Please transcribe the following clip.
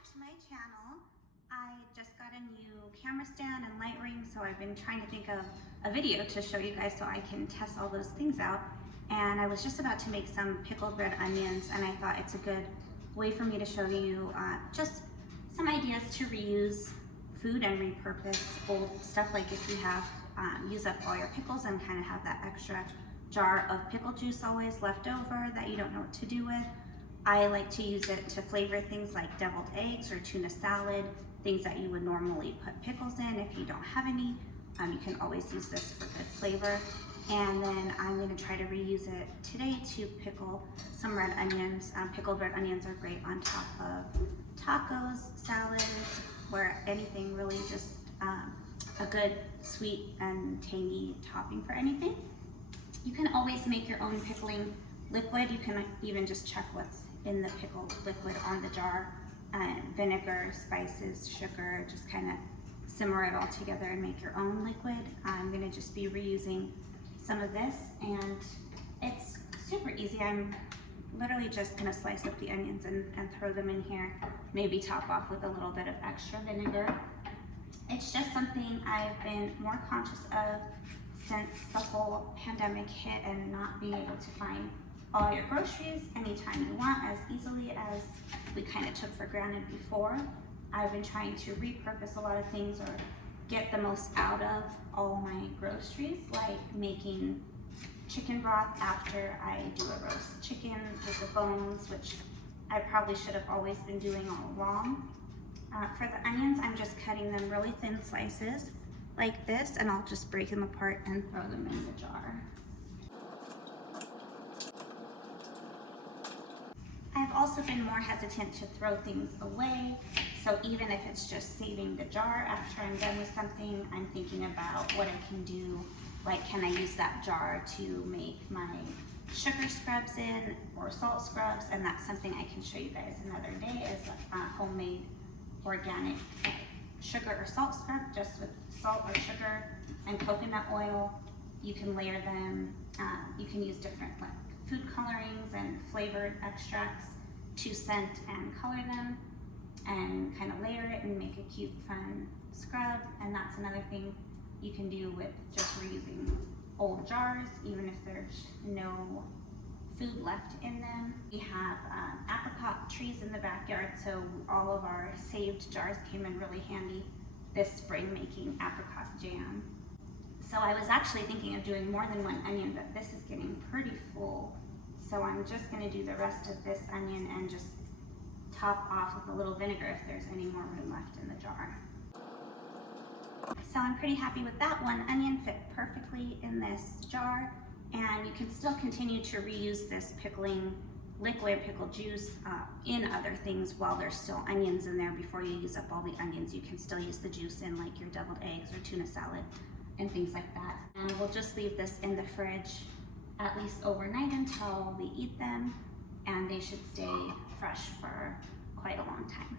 back to my channel. I just got a new camera stand and light ring, so I've been trying to think of a video to show you guys so I can test all those things out. And I was just about to make some pickled red onions, and I thought it's a good way for me to show you just some ideas to reuse food and repurpose old stuff. Like if you have use up all your pickles and kind of have that extra jar of pickle juice always left over that you don't know what to do with. I like to use it to flavor things like deviled eggs or tuna salad, things that you would normally put pickles in if you don't have any. You can always use this for good flavor. And then I'm going to try to reuse it today to pickle some red onions. Pickled red onions are great on top of tacos, salads, or anything really, just a good sweet and tangy topping for anything. You can always make your own pickling liquid. You can even just check what's in the pickle liquid on the jar. Vinegar, spices, sugar, just kind of simmer it all together and make your own liquid. I'm going to just be reusing some of this, and it's super easy. I'm literally just going to slice up the onions and throw them in here, maybe top off with a little bit of extra vinegar. It's just something I've been more conscious of since the whole pandemic hit, and not being able to find all your groceries anytime you want as easily as we kind of took for granted before. I've been trying to repurpose a lot of things or get the most out of all my groceries, like making chicken broth after I do a roast chicken with the bones, which I probably should have always been doing all along. For the onions, I'm just cutting them really thin slices like this, and I'll just break them apart and throw them in the jar. I've also been more hesitant to throw things away, so even if it's just saving the jar after I'm done with something, I'm thinking about what I can do. Like, can I use that jar to make my sugar scrubs in, or salt scrubs? And that's something I can show you guys another day, is homemade organic sugar or salt scrub, just with salt or sugar and coconut oil. You can layer them, you can use different like food colorings and flavored extracts to scent and color them, and kind of layer it and make a cute fun scrub. And that's another thing you can do with just reusing old jars, even if there's no food left in them. We have apricot trees in the backyard, so all of our saved jars came in really handy this spring making apricot jam. So I was actually thinking of doing more than one onion, but this is getting pretty full. So I'm just going to do the rest of this onion and just top off with a little vinegar if there's any more room left in the jar. So I'm pretty happy with that. One onion fit perfectly in this jar, and you can still continue to reuse this pickling liquid, pickle juice, in other things while there's still onions in there. Before you use up all the onions, you can still use the juice in like your deviled eggs or tuna salad and things like that. And we'll just leave this in the fridge at least overnight until we eat them, and they should stay fresh for quite a long time.